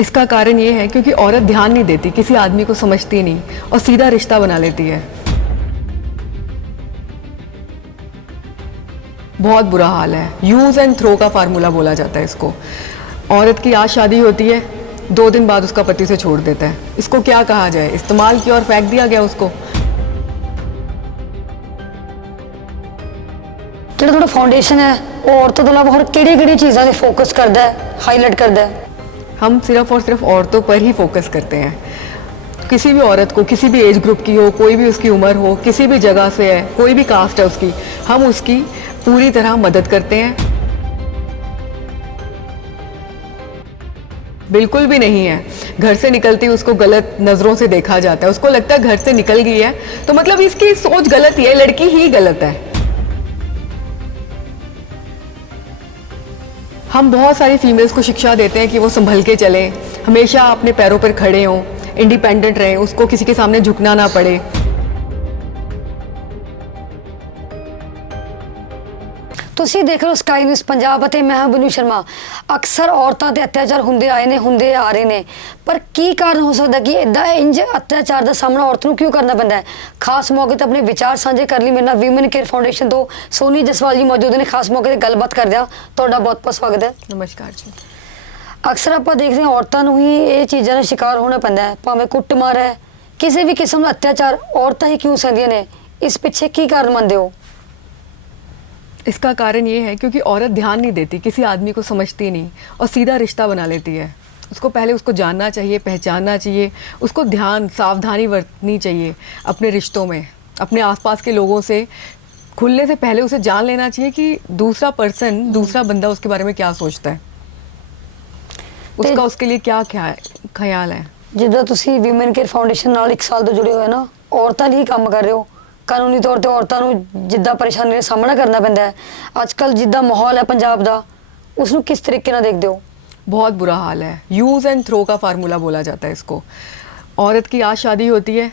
इसका कारण ये है क्योंकि औरत ध्यान नहीं देती, किसी आदमी को समझती नहीं और सीधा रिश्ता बना लेती है। बहुत बुरा हाल है। यूज एंड थ्रो का फार्मूला बोला जाता है इसको। औरत की आज शादी होती है, 2 दिन बाद उसका पति से छोड़ देता है। इसको क्या कहा जाए? इस्तेमाल किया और फेंक दिया गया उसको। ਜਿਹੜਾ ਤੁਹਾਡਾ ਫਾਊਂਡੇਸ਼ਨ ਹੈ ਉਹ ਔਰਤਾਂ ਤੋਂ ਇਲਾਵਾ ਹੋਰ ਕਿਹੜੀ-ਕਿਹੜੀ ਚੀਜ਼ਾਂ ਤੇ ਫੋਕਸ ਕਰਦਾ ਹੈ, ਹਾਈਲਾਈਟ ਕਰਦਾ ਹੈ? हम सिर्फ और सिर्फ औरतों पर ही फोकस करते हैं। किसी भी औरत को, किसी भी एज ग्रुप की हो, कोई भी उसकी उम्र हो, किसी भी जगह से है, कोई भी कास्ट है उसकी, हम उसकी पूरी तरह मदद करते हैं। बिल्कुल भी नहीं है। घर से निकलती उसको गलत नज़रों से देखा जाता है। उसको लगता है घर से निकल गई है तो मतलब इसकी सोच गलत ही है, लड़की ही गलत है। हम बहुत सारी फीमेल्स को शिक्षा देते हैं कि वो संभल के चलें, हमेशा अपने पैरों पर खड़े हों, इंडिपेंडेंट रहें, उसको किसी के सामने झुकना ना पड़े। ਤੁਸੀਂ ਦੇਖ ਰਹੇ ਹੋ ਸਕਾਈ ਨਿਊਜ਼ ਪੰਜਾਬ ਅਤੇ ਮੈਂ ਹਾਂ ਬਨੂ ਸ਼ਰਮਾ। ਅਕਸਰ ਔਰਤਾਂ ਤੇ ਅਤਿਆਚਾਰ ਹੁੰਦੇ ਆ ਰਹੇ ਨੇ, ਪਰ ਕੀ ਕਾਰਨ ਹੋ ਸਕਦਾ ਕਿ ਇਦਾਂ ਇੰਜ ਅਤਿਆਚਾਰ ਦਾ ਸਾਹਮਣਾ ਔਰਤ ਨੂੰ ਕਿਉਂ ਕਰਨਾ ਪੈਂਦਾ ਹੈ? ਖਾਸ ਮੌਕੇ ਤੇ ਆਪਣੇ ਵਿਚਾਰ ਸਾਂਝੇ ਕਰ ਲਈ ਮੇਰੇ ਨਾਲ ਵੀਮਨ ਕੇਅਰ ਫਾਊਂਡੇਸ਼ਨ ਤੋਂ ਸੋਨੀ ਜਸਵਾਲ ਜੀ ਮੌਜੂਦ ਨੇ। ਖਾਸ ਮੌਕੇ ਤੇ ਗੱਲਬਾਤ ਕਰਦੇ ਆ। ਤੁਹਾਡਾ ਬਹੁਤ ਬਹੁਤ ਸਵਾਗਤ ਹੈ। नमस्कार जी। ਅਕਸਰ ਆਪਾਂ ਦੇਖਦੇ ਹਾਂ ਔਰਤਾਂ ਨੂੰ ਹੀ ਇਹ ਚੀਜ਼ਾਂ ਦਾ ਸ਼ਿਕਾਰ ਹੋਣਾ ਪੈਂਦਾ ਹੈ, ਭਾਵੇਂ ਕੁੱਟਮਾਰ ਹੈ, ਕਿਸੇ ਵੀ ਕਿਸਮ ਦਾ ਅਤਿਆਚਾਰ ਔਰਤਾਂ ਹੀ ਕਿਉਂ ਸਹਿੰਦੀਆਂ ਨੇ? ਇਸ ਪਿੱਛੇ ਕੀ ਕਾਰਨ ਮੰਨਦੇ ਹੋ? इसका कारण ये है क्योंकि औरत ध्यान नहीं देती, किसी आदमी को समझती नहीं और सीधा रिश्ता बना लेती है। उसको पहले उसको जानना चाहिए, पहचानना चाहिए, उसको ध्यान सावधानी बरतनी चाहिए अपने रिश्तों में। अपने आसपास के लोगों से खुलने से पहले उसे जान लेना चाहिए कि दूसरा पर्सन, दूसरा बंदा उसके बारे में क्या सोचता है, उसका उसके लिए क्या ख्याल है। ਜਿੱਦਾਂ ਤੁਸੀਂ ਵੀਮਨ ਕੇਅਰ ਫਾਊਂਡੇਸ਼ਨ ਨਾਲ 1 ਸਾਲ ਤੋਂ ਜੁੜੇ ਹੋਏ ਨਾ, ਔਰਤਾਂ ਲਈ ਕੰਮ ਕਰ ਰਹੇ ਹੋ। ਕਾਨੂੰਨੀ ਤੌਰ ਤੇ ਔਰਤਾਂ ਨੂੰ ਜਿੱਦਾਂ ਪਰੇਸ਼ਾਨੀ ਦਾ ਸਾਹਮਣਾ ਕਰਨਾ ਪੈਂਦਾ ਹੈ, ਅੱਜ ਕੱਲ ਜਿੱਦਾਂ ਮਾਹੌਲ ਹੈ ਪੰਜਾਬ ਦਾ, ਉਸ ਨੂੰ ਕਿਸ ਤਰੀਕੇ ਨਾਲ ਦੇਖਦੇ ਹੋ? बहुत बुरा हाल है। यूज एंड थ्रो का फार्मूला बोला जाता है इसको। औरत की आज शादी होती है,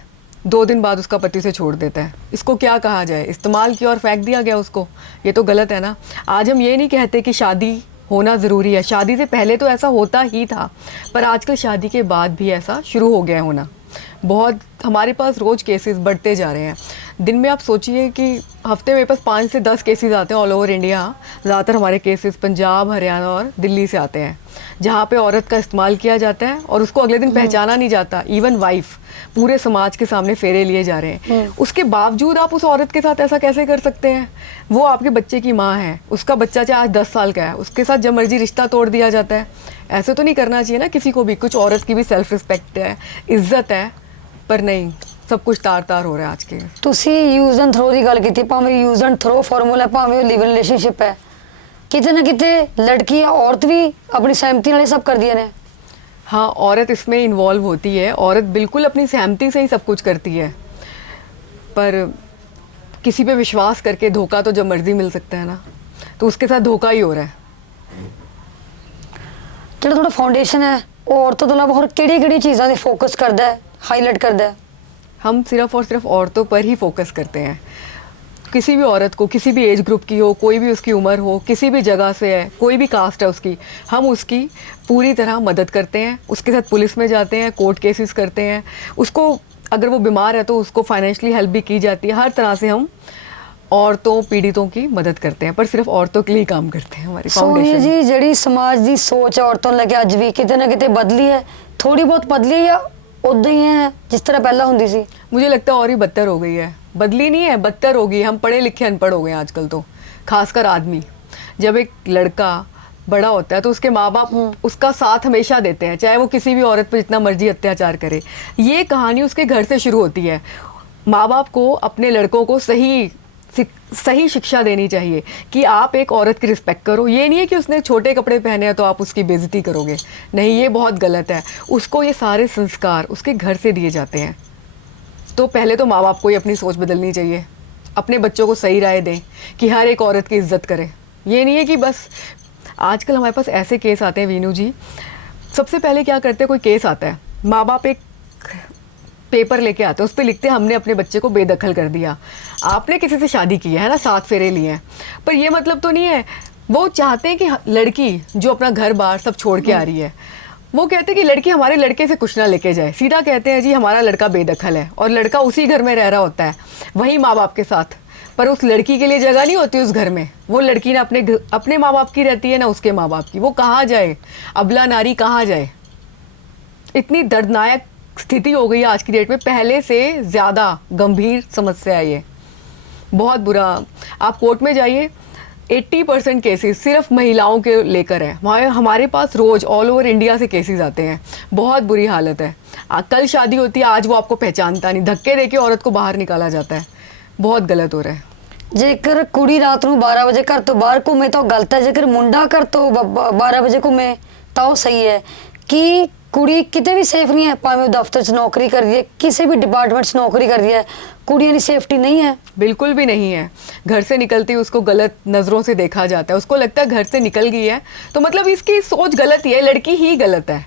2 दिन बाद उसका पति से छोड़ देता है। इसको क्या कहा जाए? इस्तेमाल किया और फेंक दिया गया उसको। ये तो गलत है ना। आज हम ये नहीं कहते कि शादी होना ज़रूरी है, शादी से पहले तो ऐसा होता ही था, पर आजकल शादी के बाद भी ऐसा शुरू हो गया होना। बहुत हमारे पास रोज़ केसेस बढ़ते जा रहे हैं। दिन में आप सोचिए कि हफ्ते में बस 5 से 10 केसेस आते हैं ऑल ओवर इंडिया। ज़्यादातर हमारे केसेस पंजाब, हरियाणा और दिल्ली से आते हैं, जहाँ पे औरत का इस्तेमाल किया जाता है और उसको अगले दिन पहचाना नहीं जाता। इवन वाइफ, पूरे समाज के सामने फेरे लिए जा रहे हैं। उसके बावजूद आप उस औरत के साथ ऐसा कैसे कर सकते हैं? वो आपके बच्चे की माँ है, उसका बच्चा चाहे आज 10 साल का है, उसके साथ जब मर्जी रिश्ता तोड़ दिया जाता है। ऐसे तो नहीं करना चाहिए ना किसी को भी। कुछ औरत की भी सेल्फ रिस्पेक्ट है, इज्जत है, पर नहीं, सब कुछ तार तार हो रहा है आज के। ਤੁਸੀਂ ਯੂਜ਼ ਐਂਡ ਥਰੋ ਦੀ ਗੱਲ ਕੀਤੀ, ਭਾਵੇਂ ਯੂਜ਼ ਐਂਡ ਥਰੋ ਫਾਰਮੂਲਾ, ਭਾਵੇਂ ਲਿਵ ਇਨ ਰਿਲੇਸ਼ਨਸ਼ਿਪ ਹੈ, ਕਿਤੇ ਨਾ ਕਿਤੇ ਲੜਕੀ या औरत भी अपनी सहमति ਨਾਲ ਇਹ सब करती है। हाँ, औरत इसमें इन्वॉल्व होती है। औरत बिल्कुल अपनी सहमति से ही सब कुछ करती है, पर किसी पे विश्वास करके धोखा तो जब मर्जी मिल सकता है ना, तो उसके साथ धोखा ही हो रहा है। ਜਿਹੜਾ ਤੁਹਾਡਾ ਫਾਊਂਡੇਸ਼ਨ ਹੈ ਉਹ ਔਰਤਾਂ ਤੋਂ ਇਲਾਵਾ ਹੋਰ ਕਿਹੜੀ-ਕਿਹੜੀ ਚੀਜ਼ਾਂ ਤੇ ਫੋਕਸ ਕਰਦਾ ਹੈ, ਹਾਈਲਾਈਟ करता है? हम सिर्फ और सिर्फ औरतों पर ही फोकस करते हैं। किसी भी औरत को, किसी भी एज ग्रुप की हो, कोई भी उसकी उम्र हो, किसी भी जगह से है, कोई भी कास्ट है उसकी, हम उसकी पूरी तरह मदद करते हैं। उसके साथ पुलिस में जाते हैं, कोर्ट केसेस करते हैं। उसको अगर वो बीमार है तो उसको फाइनेंशियली हेल्प भी की जाती है। हर तरह से हम औरतों, पीड़ितों की मदद करते हैं, पर सिर्फ औरतों के लिए काम करते हैं हमारी ਸੋਨੀਆ फाउंडेशन। ਜੀ, ਜਿਹੜੀ ਸਮਾਜ ਦੀ ਸੋਚ ਹੈ ਔਰਤਾਂ ਨੂੰ ਲੈ ਕੇ ਅੱਜ ਵੀ ਕਿਤੇ ਨਾ ਕਿਤੇ ਬਦਲੀ ਹੈ, ਥੋੜੀ ਬਹੁਤ ਬਦਲੀ ਹੈ ਜਾਂ ਉਦਾਂ ਹੀ ਹੈ ਜਿਸ ਤਰ੍ਹਾਂ ਪਹਿਲਾਂ ਹੁੰਦੀ ਸੀ? मुझे लगता है और ही बदतर हो गई है। बदली नहीं है, बदतर हो गई। हम पढ़े लिखे अनपढ़ हो गए हैं आजकल तो, खासकर आदमी। जब एक लड़का बड़ा होता है तो उसके माँ बाप उसका साथ हमेशा देते हैं, चाहे वो किसी भी औरत पर जितना मर्जी अत्याचार करे। ये कहानी उसके घर से शुरू होती है। माँ बाप को अपने लड़कों को सही शिक्षा देनी चाहिए कि आप एक औरत की रिस्पेक्ट करो। ये नहीं है कि उसने छोटे कपड़े पहने हैं तो आप उसकी बेइज्जती करोगे। नहीं, ये बहुत गलत है। उसको ये सारे संस्कार उसके घर से दिए जाते हैं। तो पहले तो माँ बाप को ही अपनी सोच बदलनी चाहिए, अपने बच्चों को सही राय दें कि हर एक औरत की इज्जत करें। ये नहीं है कि बस आजकल हमारे पास ऐसे केस आते हैं वीनू जी। सबसे पहले क्या करते हैं, कोई केस आता है, माँ बाप एक पेपर लेके आते हैं, उस पर लिखते हैं हमने अपने बच्चे को बेदखल कर दिया। आपने किसी से शादी की है ना, 7 फेरे लिए हैं, पर ये मतलब तो नहीं है। वो चाहते हैं कि लड़की जो अपना घर बार सब छोड़ के आ रही है, वो कहते हैं कि लड़की हमारे लड़के से कुछ ना लेके जाए, सीधा कहते हैं जी हमारा लड़का बेदखल है, और लड़का उसी घर में रह रहा होता है, वही माँ बाप के साथ, पर उस लड़की के लिए जगह नहीं होती उस घर में। वो लड़की ना अपने माँ बाप की रहती है ना उसके माँ बाप की, वो कहाँ जाए, अबला नारी कहाँ जाए। इतनी दर्दनाक स्थिति हो गई है आज की डेट में, पहले से ज़्यादा गंभीर समस्या है ये, बहुत बुरा। आप कोर्ट में जाइए, 80% केसेस सिर्फ महिलाओं के लेकर है। हमारे पास रोज ऑल ओवर इंडिया से केसेस आते हैं, बहुत बुरी हालत है। कल शादी होती है, आज वो आपको पहचानता नहीं, धक्के देके औरत को बाहर निकाला जाता है, बहुत गलत हो रहा है। जेकर कुड़ी रात ਨੂੰ 12 ਵਜੇ ਘਰ ਤੋਂ ਬਾਹਰ ਘੁੰਮੇ ਤਾਂ ਗਲਤ ਹੈ, ਜੇਕਰ ਮੁੰਡਾ ਘਰ ਤੋਂ 12 ਵਜੇ ਘੁੰਮੇ ਤਾਂ ਉਹ ਸਹੀ ਹੈ। ਕਿ ਕੁੜੀ ਕਿਤੇ ਵੀ ਸੇਫ ਨਹੀਂ ਹੈ, ਭਾਵੇਂ ਉਹ ਦਫ਼ਤਰ 'ਚ ਨੌਕਰੀ ਕਰ ਰਹੀ ਹੈ, ਕਿਸੇ भी डिपार्टमेंट 'ਚ नौकरी कर रही है, कुड़ियों की सेफ्टी नहीं है? बिल्कुल भी नहीं है। घर से निकलती उसको गलत नज़रों से देखा जाता है, उसको लगता है घर से निकल गई है तो मतलब इसकी सोच गलत ही है, लड़की ही गलत है।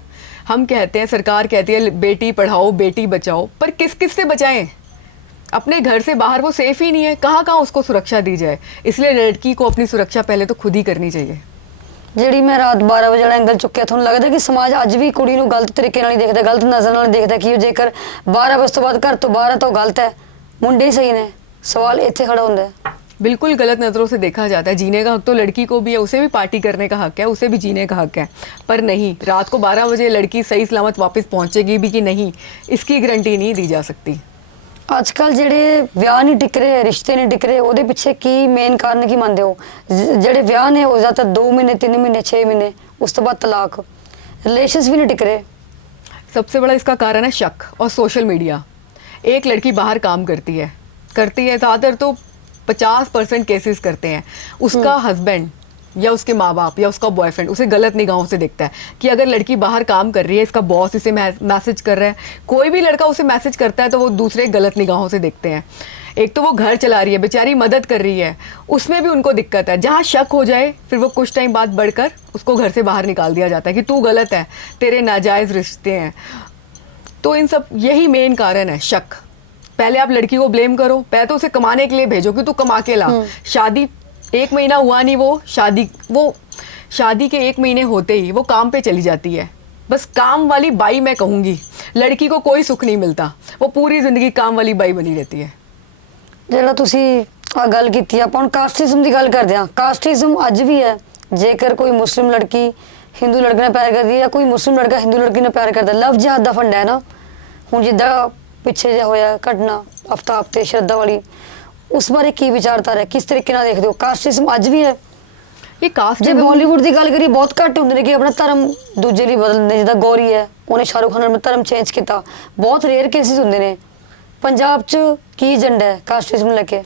हम कहते हैं, सरकार कहती है बेटी पढ़ाओ बेटी बचाओ, पर किस किस से बचाएं? अपने घर से बाहर वो सेफ ही नहीं है, कहाँ कहाँ उसको सुरक्षा दी जाए। इसलिए लड़की को अपनी सुरक्षा पहले तो खुद ही करनी चाहिए। ਜਿਹੜੀ ਮੈਂ ਰਾਤ 12 ਵਜੇ ਵਾਲਾ ਐਂਗਲ ਚੁੱਕਿਆ, ਤੁਹਾਨੂੰ ਲੱਗਦਾ ਕਿ ਸਮਾਜ ਅੱਜ ਵੀ ਕੁੜੀ ਨੂੰ ਗਲਤ ਤਰੀਕੇ ਨਾਲ ਹੀ ਦੇਖਦਾ, ਗਲਤ ਨਜ਼ਰ ਨਾਲ ਦੇਖਦਾ ਕਿ ਉਹ ਜੇਕਰ 12 ਵਜੇ ਤੋਂ ਬਾਅਦ ਘਰ ਤੋਂ ਬਾਹਰ ਹੈ ਤਾਂ ਉਹ ਗਲਤ ਹੈ, ਮੁੰਡੇ ਹੀ ਸਹੀ ਨੇ? ਸਵਾਲ ਇੱਥੇ खड़ा ਹੁੰਦਾ है। बिल्कुल गलत नज़रों से देखा जाता है। जीने का हक तो लड़की को भी है, उसे भी पार्टी करने का हक है, उसे भी जीने का हक है, पर नहीं, रात को 12 बजे लड़की सही सलामत वापस पहुंचेगी भी कि नहीं, इसकी गारंटी नहीं दी जा सकती। ਅੱਜ ਕੱਲ ਜਿਹੜੇ ਵਿਆਹ ਨਹੀਂ ਟਿਕ ਰਹੇ, ਰਿਸ਼ਤੇ ਨਹੀਂ ਟਿਕ ਰਹੇ, ਉਹਦੇ ਪਿੱਛੇ ਕੀ ਮੇਨ ਕਾਰਨ ਕੀ ਮੰਨਦੇ ਹੋ? ਜਿਹੜੇ ਵਿਆਹ ਨੇ ਉਹ ਜ਼ਿਆਦਾ 2 ਮਹੀਨੇ 3 ਮਹੀਨੇ 6 ਮਹੀਨੇ, ਉਸ ਤੋਂ ਬਾਅਦ ਤਲਾਕ, ਰਿਲੇशंस भी नहीं टिक रहे। सबसे बड़ा इसका कारण है शक और सोशल मीडिया। एक लड़की बाहर काम करती है ज़्यादातर तो 50% केसेस करते हैं, उसका हस्बैंड या उसके माँ बाप या उसका बॉयफ्रेंड उसे गलत निगाहों से देखता है कि अगर लड़की बाहर काम कर रही है, इसका बॉस इसे मैसेज कर रहा है, कोई भी लड़का उसे मैसेज करता है तो वो दूसरे गलत निगाहों से देखते हैं। एक तो वो घर चला रही है, बेचारी मदद कर रही है, उसमें भी उनको दिक्कत है। जहाँ शक हो जाए फिर वो कुछ टाइम बाद बढ़कर उसको घर से बाहर निकाल दिया जाता है कि तू गलत है, तेरे नाजायज़ रिश्ते हैं। तो इन सब यही मेन कारण है, शक। पहले आप लड़की को ब्लेम करो, पहले तो उसे कमाने के लिए भेजो कि तू कमा के ला। शादी 1 महीना हुआ नहीं, वो शादी के 1 महीने होते ही वो काम पे चली जाती है। बस काम वाली बाई मैं कहूँगी, लड़की को कोई सुख नहीं मिलता, वो पूरी ज़िंदगी काम वाली बाई बनी रहती है। ਜਿਹੜਾ ਤੁਸੀਂ ਆ ਗੱਲ ਕੀਤੀ, ਆਪਾਂ ਹੁਣ ਕਾਸਟਿਜ਼ਮ ਦੀ ਗੱਲ ਕਰਦੇ ਹਾਂ। ਕਾਸਟਿਜ਼ਮ ਅੱਜ ਵੀ ਹੈ। ਜੇਕਰ ਕੋਈ ਮੁਸਲਿਮ ਲੜਕੀ ਹਿੰਦੂ ਲੜਕੇ ਨਾਲ ਪਿਆਰ ਕਰਦੀ ਹੈ ਜਾਂ ਕੋਈ ਮੁਸਲਿਮ ਲੜਕਾ ਹਿੰਦੂ ਲੜਕੀ ਨਾਲ ਪਿਆਰ ਕਰਦਾ, ਲਵ ਜਿਹਾਦ ਦਾ ਫੰਡਾ ਹੈ ਨਾ। ਹੁਣ ਜਿੱਦਾਂ ਪਿੱਛੇ ਜਿਹਾ ਹੋਇਆ ਘਟਨਾ ਆਫਤਾਬ ਤੇ ਸ਼ਰਧਾ ਵਾਲੀ, ਉਸ ਬਾਰੇ ਕੀ ਵਿਚਾਰਧਾਰਾ ਹੈ, ਕਿਸ ਤਰੀਕੇ ਨਾਲ ਦੇਖਦੇ ਹੋ? ਕਾਸਟਿਜ਼ਮ ਅੱਜ ਵੀ ਹੈ? ये कास्ट ਜੇ ਬਾਲੀਵੁੱਡ ਦੀ ਗੱਲ ਕਰੀਏ, ਬਹੁਤ ਘੱਟ ਹੁੰਦੇ ਨੇ ਕਿ ਆਪਣਾ ਧਰਮ ਦੂਜੇ ਲਈ ਬਦਲਦੇ। ਜਿੱਦਾਂ ਗੌਰੀ ਹੈ, ਉਹਨੇ ਸ਼ਾਹਰੁਖ ਖਾਨ ਨਾਲ ਧਰਮ ਚੇਂਜ ਕੀਤਾ, ਬਹੁਤ ਰੇਅਰ ਕੇਸਿਸ ਹੁੰਦੇ ਨੇ। पंजाब च की एजेंडा है कास्टिज्म लेके?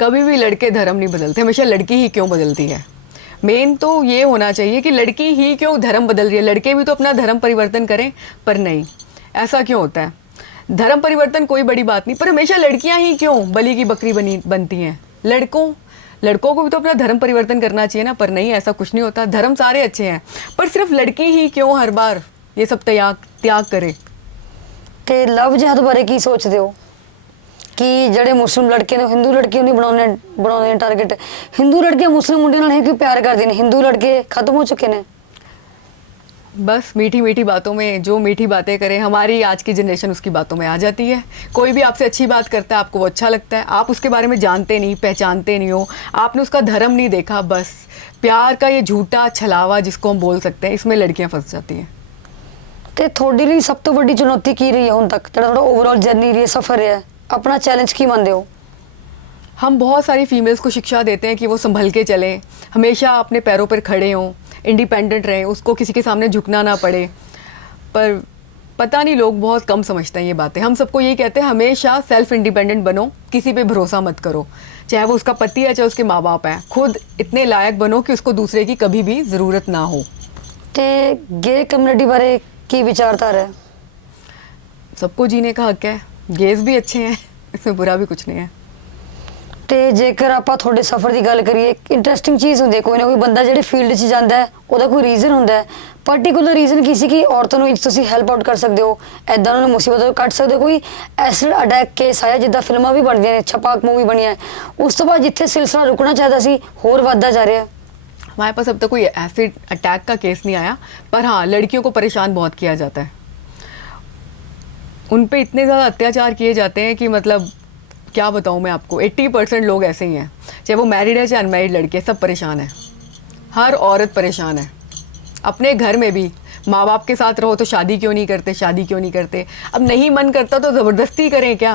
कभी भी लड़के धर्म नहीं बदलते, हमेशा लड़की ही क्यों बदलती है। मेन तो ये होना चाहिए कि लड़की ही क्यों धर्म बदल रही है, लड़के भी तो अपना धर्म परिवर्तन करें, पर नहीं, ऐसा क्यों होता है। धर्म परिवर्तन कोई बड़ी बात नहीं, पर हमेशा लड़कियां ही क्यों बलि की बकरी बनती हैं। लड़कों को भी तो अपना धर्म परिवर्तन करना चाहिए ना, पर नहीं, ऐसा कुछ नहीं होता। धर्म सारे अच्छे हैं, पर सिर्फ लड़की ही क्यों हर बार ये सब त्याग करे। ਤੇ ਲਵ ਜਿਹਾਦ ਬਾਰੇ ਕੀ ਸੋਚਦੇ ਹੋ ਕਿ ਜਿਹੜੇ ਮੁਸਲਿਮ ਲੜਕੇ ਨੇ ਹਿੰਦੂ ਲੜਕੀਆਂ ਨੂੰ ਬਣਾਉਣੇ ਨੇ ਟਾਰਗੇਟ? ਹਿੰਦੂ ਲੜਕੀਆਂ ਮੁਸਲਿਮ ਮੁੰਡਿਆਂ ਨਾਲ ਹੀ ਕਿਉਂ ਪਿਆਰ ਕਰਦੀਆਂ ਨੇ? ਹਿੰਦੂ ਲੜਕੇ ਖਤਮ ਹੋ ਚੁੱਕੇ ਨੇ। बस मीठी मीठी बातों में जो मीठी बातें करे, हमारी आज की जनरेशन उसकी बातों में आ जाती है। कोई भी आपसे अच्छी बात करता है, आपको वो अच्छा लगता है, आप उसके बारे में जानते नहीं, पहचानते नहीं हो, आपने उसका धर्म नहीं देखा, बस प्यार का ये झूठा छलावा जिसको हम बोल सकते हैं, इसमें लड़कियां फंस जाती हैं। ਤੇ ਤੁਹਾਡੇ ਲਈ ਸਭ ਤੋਂ ਵੱਡੀ ਚੁਣੌਤੀ ਕੀ ਰਹੀ ਹੈ ਹੁਣ ਤੱਕ? ਜਿਹੜਾ ਤੁਹਾਡਾ ਓਵਰऑल जर्नी रही है, सफर है, अपना चैलेंज की मानते हो? हम बहुत सारी फीमेल्स को शिक्षा देते हैं कि वो संभल के चलें, हमेशा अपने पैरों पर खड़े हों, इंडिपेंडेंट रहें, उसको किसी के सामने झुकना ना पड़े। पर पता नहीं, लोग बहुत कम समझते हैं ये बातें। हम सबको यही कहते हैं हमेशा सेल्फ इंडिपेंडेंट बनो, किसी पे भरोसा मत करो, चाहे वो उसका पति है चाहे उसके माँ बाप हैं। खुद इतने लायक बनो कि उसको दूसरे की कभी भी ज़रूरत ना हो। ਤੇ ਗੇ कम्युनिटी बारे की विचारधारा है? सबको जीने का हक है, गेज भी अच्छे हैं, इसमें बुरा भी कुछ नहीं है। ਤੇ ਜੇਕਰ ਆਪਾਂ ਤੁਹਾਡੇ ਸਫ਼ਰ ਦੀ ਗੱਲ ਕਰੀਏ, ਇੱਕ ਇੰਟਰਸਟਿੰਗ ਚੀਜ਼ ਹੁੰਦੀ ਹੈ, ਕੋਈ ਨਾ ਕੋਈ ਬੰਦਾ ਜਿਹੜੇ ਫੀਲਡ 'ਚ ਜਾਂਦਾ ਹੈ ਉਹਦਾ ਕੋਈ ਰੀਜ਼ਨ ਹੁੰਦਾ ਹੈ। ਪਰਟੀਕੂਲਰ ਰੀਜ਼ਨ ਕੀ ਸੀ ਕਿ ਔਰਤਾਂ ਨੂੰ ਤੁਸੀਂ ਹੈਲਪ ਆਊਟ ਕਰ ਸਕਦੇ ਹੋ, ਐਦਾਂ ਉਹਨਾਂ ਨੂੰ ਮੁਸੀਬਤੋਂ ਕੱਢ ਸਕਦੇ ਹੋ? ਕੋਈ ਐਸਿਡ ਅਟੈਕ ਕੇਸ ਆਇਆ, ਜਿੱਦਾਂ ਫਿਲਮਾਂ ਵੀ ਬਣਦੀਆਂ ਨੇ, ਛਪਾਕ ਮੂਵੀ ਬਣੀ ਹੈ, ਉਸ ਤੋਂ ਬਾਅਦ ਜਿੱਥੇ ਸਿਲਸਿਲਾ ਰੁਕਣਾ ਚਾਹੀਦਾ ਸੀ ਹੋਰ ਵੱਧਦਾ ਜਾ ਰਿਹਾ? हमारे पास अब तक कोई एसिड अटैक का केस नहीं आया, पर हाँ लड़कियों को परेशान बहुत किया जाता है। उन पे इतने ज़्यादा अत्याचार किए जाते हैं कि मतलब क्या बताऊँ मैं आपको। 80% लोग ऐसे ही हैं, चाहे वो मैरिड है चाहे अनमैरिड लड़के, सब परेशान है। हर औरत परेशान है। अपने घर में भी माँ बाप के साथ रहो तो शादी क्यों नहीं करते, शादी क्यों नहीं करते। अब नहीं मन करता तो ज़बरदस्ती करें क्या,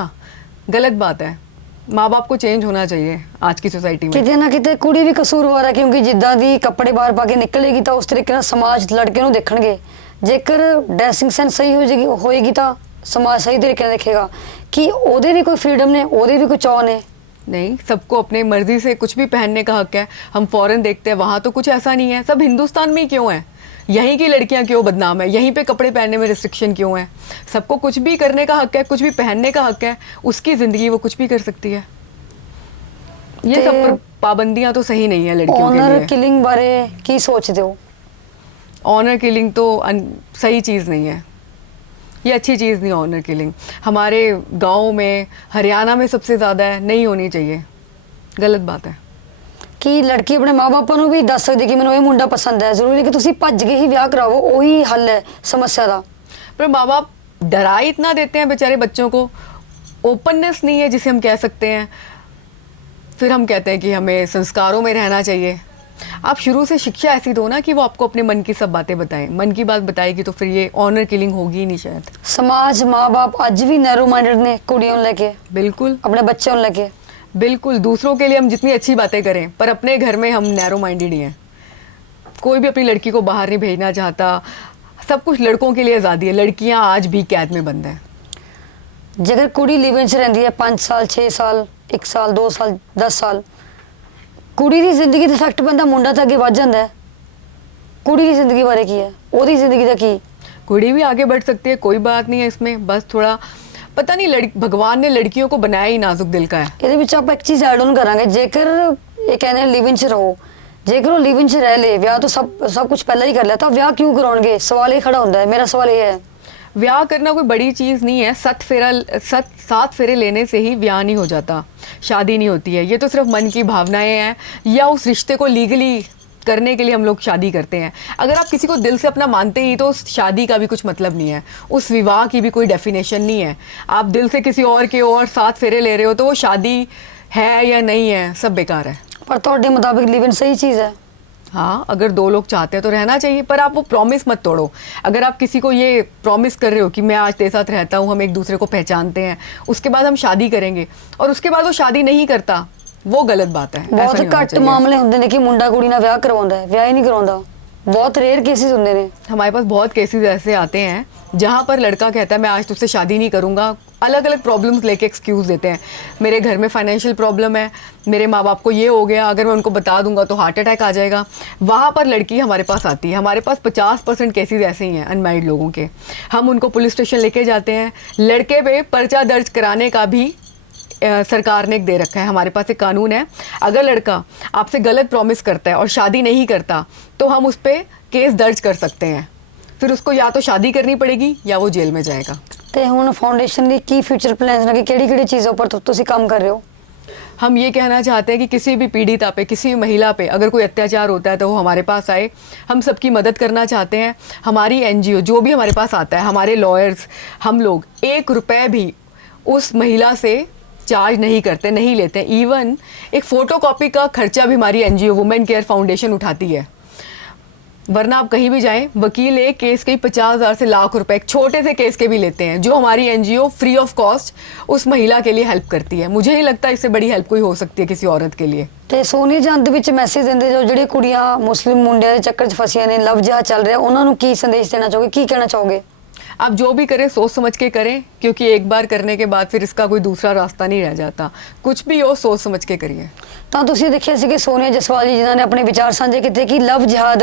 गलत बात है। माँ बाप को चेंज होना चाहिए आज की सोसाइटी में। ਕਿਤੇ ਨਾ ਕਿਤੇ ਕੁੜੀ ਵੀ ਕਸੂਰਵਾਰ ਹੈ, ਕਿਉਂਕਿ ਜਿੱਦਾਂ ਦੀ ਕੱਪੜੇ ਬਾਹਰ ਪਾ ਕੇ ਨਿਕਲੇਗੀ ਤਾਂ ਉਸ ਤਰੀਕੇ ਨਾਲ ਸਮਾਜ ਲੜਕੇ ਨੂੰ ਦੇਖਣਗੇ। ਜੇਕਰ ਡਰੈਸਿੰਗ ਸੈਂਸ ਸਹੀ ਹੋਏਗੀ ਤਾਂ ਸਮਾਜ ਸਹੀ ਤਰੀਕੇ ਨਾਲ ਦੇਖੇਗਾ ਕਿ ਉਹਦੇ ਵੀ ਕੋਈ ਫਰੀडम ਨੇ, ਉਹਦੇ ਵੀ ਕੋਈ ਚੌ ਨੇ। नहीं, सबको अपने मर्जी से कुछ भी पहनने का हक है। हम फॉरेन देखते हैं, वहाँ तो कुछ ऐसा नहीं है। सब हिंदुस्तान में ही क्यों है, यहीं की लड़कियाँ क्यों बदनाम है, यहीं पे कपड़े पहनने में रिस्ट्रिक्शन क्यों है। सबको कुछ भी करने का हक है, कुछ भी पहनने का हक है, उसकी ज़िंदगी वो कुछ भी कर सकती है। ये सब पर पाबंदियाँ तो सही नहीं है लड़कियों के ऑनर लिए। किलिंग बारे की सोचते हो? ऑनर किलिंग तो सही चीज़ नहीं है, ये अच्छी चीज़ नहीं। ऑनर किलिंग हमारे गांव में, हरियाणा में सबसे ज़्यादा है, नहीं होनी चाहिए, गलत बात है। ਕਿ ਲੜਕੀ ਆਪਣੇ ਮਾਪਿਆਂ ਨੂੰ ਵੀ ਦੱਸ ਸਕਦੀ ਕਿ ਮੈਨੂੰ ਇਹ ਮੁੰਡਾ ਪਸੰਦ ਹੈ, ਜ਼ਰੂਰੀ ਕਿ ਤੁਸੀਂ ਭੱਜ ਕੇ ਹੀ ਵਿਆਹ ਕਰਾਵੋ, ਉਹੀ ਹੱਲ ਹੈ ਸਮੱਸਿਆ ਦਾ। पर माँ बाप डरा ही इतना देते हैं बेचारे बच्चों को, ओपननेस नहीं है जिसे हम कह सकते हैं। फिर हम कहते हैं कि हमें संस्कारों में रहना चाहिए। आप शुरू से शिक्षा ऐसी दो ना कि वो आपको अपने मन की सब बातें बताएं। मन की बात बताएगी तो फिर ये ऑनर किलिंग होगी ही नहीं शायद। ਸਮਾਜ ਮਾਂ-ਬਾਪ ਅੱਜ ਵੀ ਨੈਰੋ ਮਾਈਂਡਡ ਨੇ ਕੁੜੀਆਂ ਨੂੰ ਲੈ ਕੇ, बिल्कुल ਆਪਣੇ ਬੱਚਿਆਂ ਨੂੰ ਲੈ ਕੇ। बिल्कुल, दूसरों के लिए हम जितनी अच्छी बातें करें पर अपने घर में हम नैरो माइंडेड ही हैं। कोई भी अपनी लड़की को बाहर नहीं भेजना चाहता। सब कुछ लड़कों के लिए आज़ादी है, लड़कियां आज भी कैद में बंद हैं। ਜੇਕਰ ਕੁੜੀ ਲਿਵ ਇਨ ਚ ਰਹਿੰਦੀ ਹੈ 5 ਸਾਲ 6 ਸਾਲ 1 ਸਾਲ 2 ਸਾਲ 10 ਸਾਲ, ਕੁੜੀ ਦੀ ਜ਼ਿੰਦਗੀ ਤੇ ਇਫੈਕਟ ਪੈਂਦਾ, ਮੁੰਡਾ ਤਾਂ ਅੱਗੇ ਵੱਧ ਜਾਂਦਾ ਹੈ। ਕੁੜੀ ਦੀ ਜ਼ਿੰਦਗੀ ਬਾਰੇ ਕੀ ਹੈ, ਉਹਦੀ ਜ਼ਿੰਦਗੀ ਦਾ ਕੀ? कुड़ी भी आगे बढ़ सकती है, कोई बात नहीं है इसमें। बस थोड़ा पता नहीं, भगवान ने लड़कियों को बनाया ही नाजुक दिल का है। ਇਹਦੇ ਵਿੱਚ ਆਪਾਂ ਇੱਕ ਚੀਜ਼ ਐਡ ਆਨ ਕਰਾਂਗੇ। ਜੇਕਰ ਇਹ ਕਹਿੰਦੇ ਲਿਵ ਇਨ ਚ ਰਹੋ, ਜੇਕਰ ਉਹ ਲਿਵ ਇਨ ਚ ਰਹਿ ਲੇ, ਵਿਆਹ ਤੋਂ ਸਭ ਕੁਝ ਪਹਿਲਾਂ ਹੀ ਕਰ ਲਿਆ, ਤਾਂ ਵਿਆਹ ਕਿਉਂ ਕਰਾਉਣਗੇ? ਸਵਾਲ ਇਹ ਖੜਾ ਹੁੰਦਾ ਹੈ। ਮੇਰਾ ਸਵਾਲ ਇਹ ਹੈ, ब्याह करना कोई बड़ी चीज़ नहीं है। 7 फेरे लेने से ही ब्याह नहीं हो जाता, शादी नहीं होती है। ये तो सिर्फ मन की भावनाएं हैं, या उस रिश्ते को लीगली करने के लिए हम लोग शादी करते हैं। अगर आप किसी को दिल से अपना मानते ही तो उस शादी का भी कुछ मतलब नहीं है, उस विवाह की भी कोई डेफिनेशन नहीं है। आप दिल से किसी और के और 7 फेरे ले रहे हो तो वो शादी है या नहीं है, सब बेकार है। ਪਰ ਤੁਹਾਡੇ ਮੁਤਾबिक लिव इन सही चीज़ है। हाँ, अगर 2 लोग चाहते हैं तो रहना चाहिए, पर आप वो प्रॉमिस मत तोड़ो। अगर आप किसी को ये प्रॉमिस कर रहे हो कि मैं आज तेरे साथ रहता हूँ, हम एक दूसरे को पहचानते हैं, उसके बाद हम शादी करेंगे और उसके बाद वो शादी नहीं करता, वो गलत बात है। ऐसा ਬਹੁਤ नहीं होना ਘੱਟ चाहिए। ਮਾਮਲੇ ਹੁੰਦੇ ਨੇ ਕਿ ਮੁੰਡਾ ਕੁੜੀ ਨਾਲ ਵਿਆਹ ਕਰਵਾਉਂਦਾ ਹੈ, ਵਿਆਹ ਹੀ ਨਹੀਂ ਕਰਵਾਉਂਦਾ। बहुत रेयर केसेस ਹੁੰਦੇ ਨੇ। हमारे पास बहुत केसेस ऐसे आते हैं जहाँ पर लड़का कहता है मैं आज तुझसे शादी नहीं करूँगा। अलग अलग प्रॉब्लम्स लेके एक्सक्यूज़ देते हैं। मेरे घर में फाइनेंशियल प्रॉब्लम है, मेरे माँ बाप को ये हो गया, अगर मैं उनको बता दूंगा तो हार्ट अटैक आ जाएगा। वहाँ पर लड़की हमारे पास आती है। हमारे पास 50% केसेस ऐसे ही हैं अनमैरिड लोगों के। हम उनको पुलिस स्टेशन लेके जाते हैं। लड़के पे पर्चा दर्ज कराने का भी सरकार ने एक दे रखा है। हमारे पास एक कानून है, अगर लड़का आपसे गलत प्रॉमिस करता है और शादी नहीं करता तो हम उस पर केस दर्ज कर सकते हैं। फिर उसको या तो शादी करनी पड़ेगी या वो जेल में जाएगा। ਤੇ ਹੁਣ ਫਾਊਂਡੇਸ਼ਨ ਦੀ ਕੀ ਫਿਊਚਰ ਪਲਾਨਸ ਨੇ ਕਿ ਕਿਹੜੀ-ਕਿਹੜੀ ਚੀਜ਼ਾਂ ਉੱਪਰ ਤੁਸੀਂ ਕੰਮ ਕਰ ਰਹੇ ਹੋ? हम ये कहना चाहते हैं कि किसी भी पीड़िता पे, किसी भी महिला पे अगर कोई अत्याचार होता है तो वो हमारे पास आए। हम सबकी मदद करना चाहते हैं। हमारी NGO जो भी हमारे पास आता है, हमारे लॉयर्स, हम लोग 1 रुपए भी उस महिला से चार्ज नहीं करते, नहीं लेते। इवन एक फ़ोटोकॉपी का खर्चा भी हमारी NGO वुमेन केयर फाउंडेशन उठाती है। वरना आप कहीं भी जाएं, वकील एक केस के 50,000 से लाख रुपए एक छोटे से केस के भी लेते हैं, जो हमारी NGO फ्री ऑफ कॉस्ट उस महिला के लिए हेल्प करती है। मुझे नहीं लगता इससे बड़ी हेल्प कोई हो सकती है किसी औरत के लिए। ਤੇ ਸੋਨੀਆ ਜੀ ਅੰਤ ਵਿੱਚ ਮੈਸੇਜ ਦਿੰਦੇ ਜੋ ਜਿਹੜੀਆਂ ਕੁੜੀਆਂ ਮੁਸਲਿਮ ਮੁੰਡਿਆਂ ਦੇ ਚੱਕਰ 'ਚ ਫਸੀਆਂ ਨੇ, ਲਵ ਜਿਹਾ ਚੱਲ ਰਿਹਾ, ਉਹਨਾਂ ਨੂੰ ਕੀ ਸੰਦੇਸ਼ ਦੇਣਾ ਚਾਹੋਗੇ, ਕੀ ਕਹਿਣਾ ਚਾਹੋਗੇ? आप जो भी करें सोच समझ के करें, क्योंकि एक बार करने के बाद फिर इसका कोई दूसरा रास्ता नहीं रह जाता। कुछ भी हो सोच समझ के करिए। ਤਾਂ ਤੁਸੀਂ ਦੇਖਿਆ ਸੀ ਕਿ ਸੋਨੀਆ ਜਸਵਾਲ ਜੀ ਜਿਨ੍ਹਾਂ ਨੇ ਆਪਣੇ ਵਿਚਾਰ ਸਾਂਝੇ ਕੀਤੇ ਕਿ ਲਵ ਜਿਹਾਦ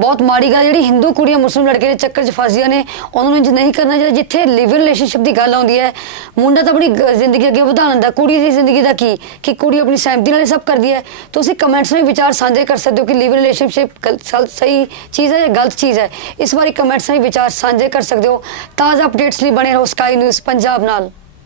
ਬਹੁਤ ਮਾੜੀ ਗੱਲ, ਜਿਹੜੀ ਹਿੰਦੂ ਕੁੜੀਆਂ ਮੁਸਲਿਮ ਲੜਕੇ ਦੇ ਚੱਕਰ 'ਚ ਫਸੀਆਂ ਨੇ, ਉਹਨਾਂ ਨੂੰ ਇੰਜ ਨਹੀਂ ਕਰਨਾ ਚਾਹੀਦਾ। ਜਿੱਥੇ ਲਿਵ ਇਨ ਰਿਲੇਸ਼ਨਸ਼ਿਪ ਦੀ ਗੱਲ ਆਉਂਦੀ ਹੈ, ਮੁੰਡਾ ਤਾਂ ਆਪਣੀ ਜ਼ਿੰਦਗੀ ਅੱਗੇ ਵਧਾਉਣ ਦਾ, ਕੁੜੀ ਦੀ ਜ਼ਿੰਦਗੀ ਦਾ ਕੀ ਕਿ ਕੁੜੀ ਆਪਣੀ ਸਹਿਮਤੀ ਨਾਲ ਇਹ ਸਭ ਕਰਦੀ ਹੈ। ਤੁਸੀਂ ਕਮੈਂਟਸ ਵਿੱਚ ਵਿਚਾਰ ਸਾਂਝੇ ਕਰ ਸਕਦੇ ਹੋ ਕਿ ਲਿਵ ਇਨ ਰਿਲੇਸ਼ਨਸ਼ਿਪ ਸਹੀ ਚੀਜ਼ ਹੈ ਜਾਂ ਗਲਤ ਚੀਜ਼ ਹੈ। ਇਸ ਬਾਰੇ ਕਮੈਂਟਸ ਵਿੱਚ ਵਿਚਾਰ ਸਾਂਝੇ ਕਰ ਸਕਦੇ ਹੋ। ਤਾਜ਼ਾ ਅਪਡੇਟਸ ਲਈ ਬਣੇ ਰਹੋ ਸਕਾਈ ਨਿਊਜ਼ ਪੰਜਾਬ ਨਾਲ।